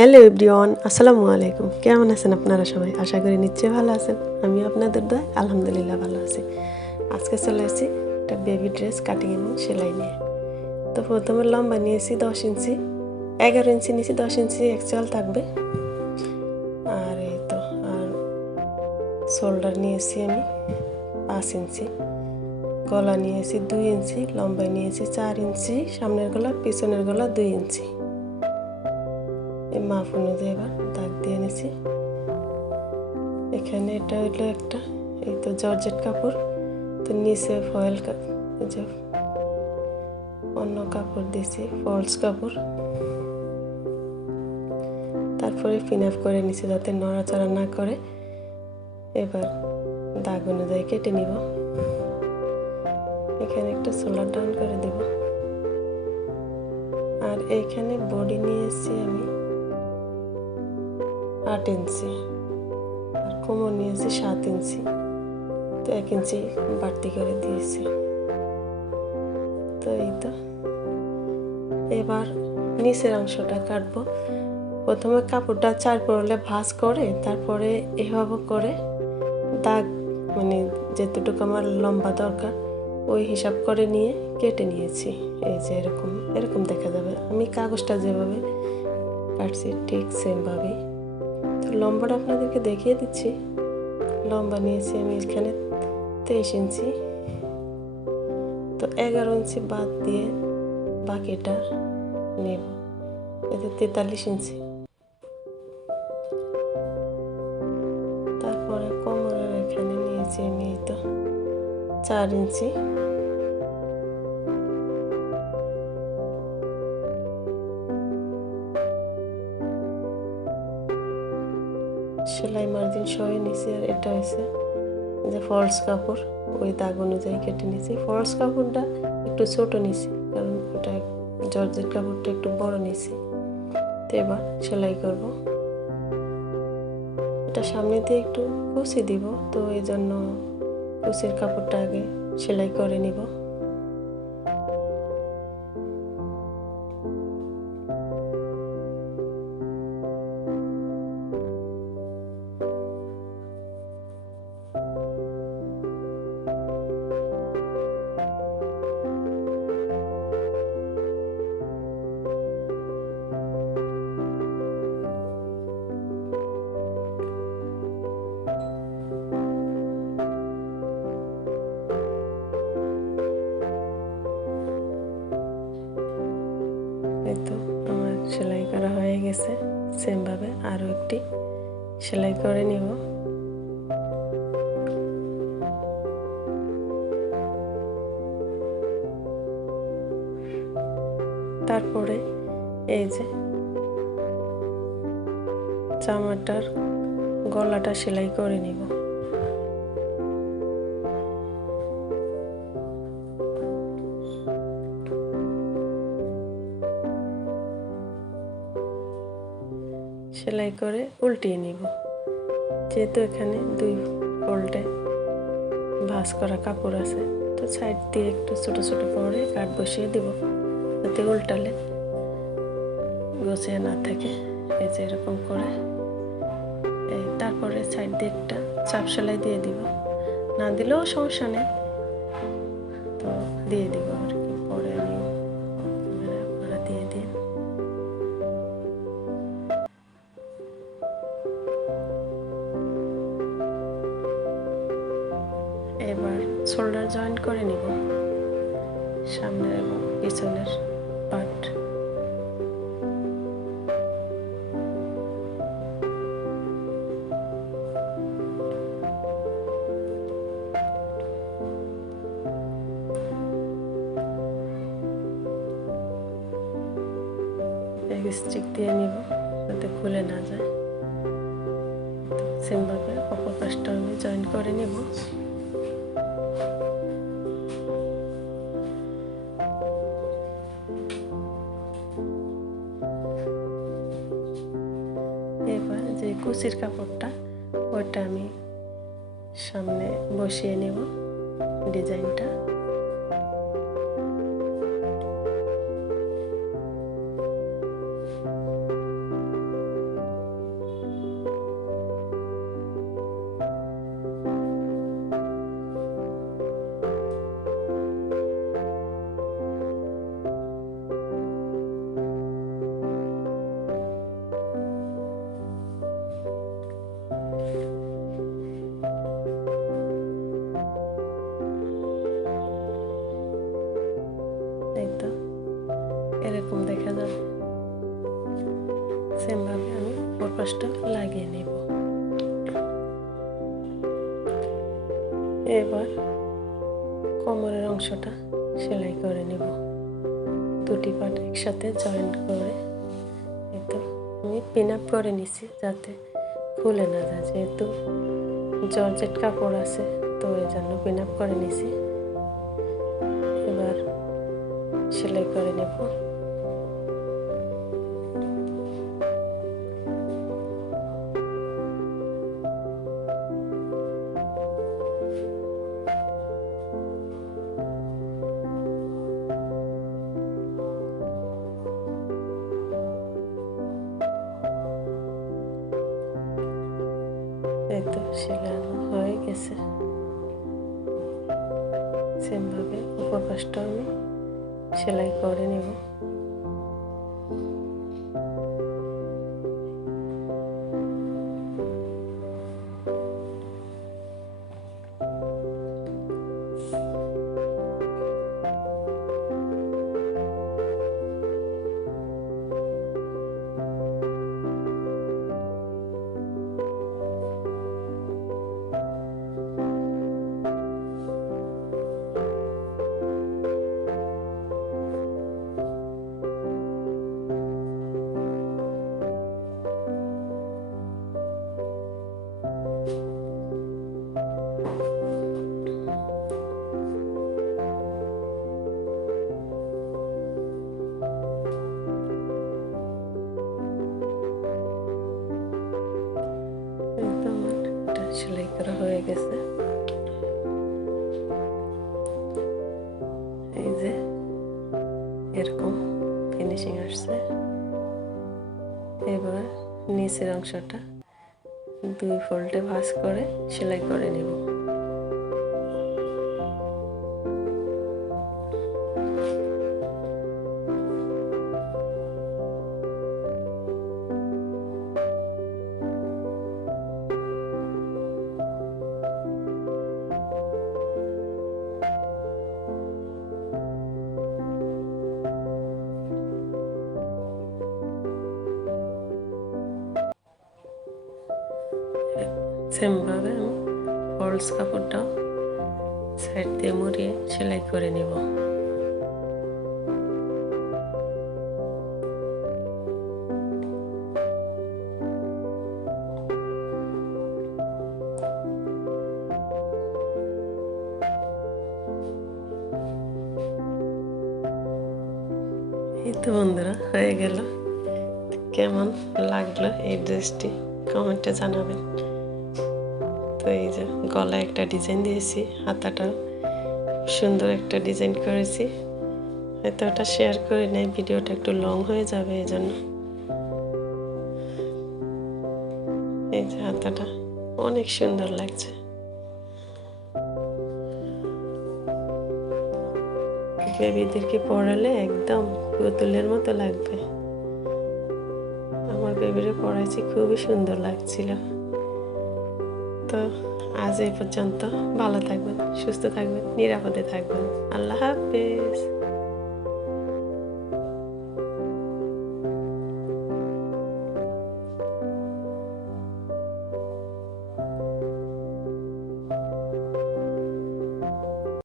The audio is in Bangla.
হ্যালো এভরিওয়ান, আসসালামু আলাইকুম। কেমন আছেন আপনারা সবাই? আশা করি নিশ্চয়ই ভালো আছেন। আমি আপনাদের দোয়ায় আলহামদুলিল্লাহ ভালো আছি। আজকে চলে আসছি একটা বেবি ড্রেস কাটিং এবং সেলাই নিয়ে। তো প্রথমে লম্বা নিয়েছি 10 ইঞ্চি, 11 ইঞ্চি নিয়েছি, 10 ইঞ্চি অ্যাকচুয়াল থাকবে। আর এই তো আর শোল্ডার নিয়েছি আমি 5 ইঞ্চি, গলা নিয়েছি 2 ইঞ্চি, লম্বায় নিয়েছি 4 ইঞ্চি, সামনের গলা পিছনের গলা 2 ইঞ্চি। এই মাপ অনুযায়ী এবার দাগ দিয়ে নিছি। এখানে এটা হলো একটা এই তো জর্জেট কাপড়, তো নিচে ফয়েল যে অন্য কাপড় দিয়েছি ফলস কাপড়, তারপরে পিন আপ করে নিচে যাতে নড়াচড়া না করে। এবার দাগ অনুযায়ী কেটে নিব। এখানে একটা শোল্ডার ডাউন করে দেব। আর এইখানে বডি নিয়েছি আমি 8 ইঞ্চি, আর কোমর নিয়েছি 7 ইঞ্চি, তো 1 ইঞ্চি বাড়তি করে দিয়েছি। তো এই তো এবার নিচের অংশটা কাটবো। প্রথমে কাপড়টা 4 পরলে ভাঁজ করে তারপরে এভাবে করে দাগ, মানে যেতটুকু আমার লম্বা দরকার ওই হিসাব করে নিয়ে কেটে নিয়েছি। এই যে এরকম এরকম দেখা যাবে। আমি কাগজটা যেভাবে কাটছি ঠিক সেমভাবেই। তো লম্বাটা আপনাদেরকে দেখিয়ে দিচ্ছি। লম্বা নিয়েছি আমি এখানে 23 ইঞ্চি, তো 11 ইঞ্চি বাদ দিয়ে বাকিটা নেব। এতে 43 ইঞ্চি। তারপরে কোমরের এখানে নিয়েছি আমি এই তো 4 ইঞ্চি, সেলাই মার্জিন সহ নিয়েছি। আর এটা হয়েছে যে ফলস কাপড়, ওই দাগ অনুযায়ী কেটে নিয়েছি। ফলস কাপড়টা একটু ছোট নিয়েছি কারণ ওটা জর্জেট কাপড়টা একটু বড় নিয়েছি। তো এবার সেলাই করব। এটা সামনে দিয়ে একটু কুচি দিব, তো এই জন্য কুচির কাপড়টা আগে সেলাই করে নিব। এই তো আমার সেলাই করা হয়ে গেছে। সেমভাবে আরও একটি সেলাই করে নিব। তারপরে এই যে জামাটার গলাটা সেলাই করে নিব। সেলাই করে উল্টিয়ে নিব। যেহেতু এখানে 2 ফোল্ডে ভাঁজ করা কাপড় আছে, তো সাইড দিয়ে একটু ছোট ছোট করে কাট বসিয়ে দিব যাতে উল্টালে গোছিয়ে না থাকে। এই যে এরকম করে তারপরে সাইড দিয়ে একটা চাপ সেলাই দিয়ে দিব। না দিলেও সমস্যা নেই, তো দিয়ে দিব আর কি। পরে আমি আপনারা দিয়ে দিন। এবার শোল্ডার জয়েন্ট করে নিব, সামনের এবং পিছনের পার্ট। স্টিক দিয়ে নিব যাতে খুলে না যায়। সেমভাবে অপর পাশটা আমি জয়েন করে নিব। এবার যে কুচির কাপড়টা ওইটা আমি সামনে বসিয়ে নেব ডিজাইনটা। সেমভাবে আমি অপর পাশটা লাগিয়ে নেব। এবার কোমরের অংশটা সেলাই করে নেব, দুটি পার্ট একসাথে জয়েন্ট করে। তো আমি পিন আপ করে নিছি যাতে খুলে না যায়, যেহেতু জর্জেট কাপড় আছে তো এই জন্য পিন আপ করে নিছি। এবার সেলাই করে নেব। এই তো সেলানো হয়ে গেছে। সেমভাবে উপর পাশটা আমি সেলাই করে নেব। সেলাই করা হয়ে গেছে। এই যে এরকম ফিনিশিং আসছে। এবার নিচের অংশটা 2 ফোল্ডে ভাঁজ করে সেলাই করে নেব। সেমভাবে আমি ফলস কাপড়টাও সাইড দিয়ে মুড়িয়ে সেলাই করে নেব। এই তো বন্ধুরা হয়ে গেল। কেমন লাগলো এই ড্রেসটি কমেন্টে জানাবেন। তো এই যে গলায় একটা ডিজাইন দিয়েছি, হাতাটা সুন্দর একটা ডিজাইন করেছি। হয়তো ওটা শেয়ার করে নেই, ভিডিওটা একটু লং হয়ে যাবে এই জন্য। এই যে হাতাটা অনেক সুন্দর লাগছে। বেবিদেরকে পরালে একদম পুতুলের মতো লাগবে। আমার বেবিরে পরাইছি, খুবই সুন্দর লাগছিল। তো আজ এই পর্যন্ত। ভালো থাকবেন, সুস্থ থাকবেন, নিরাপদে থাকবেন। আল্লাহ হাফেজ।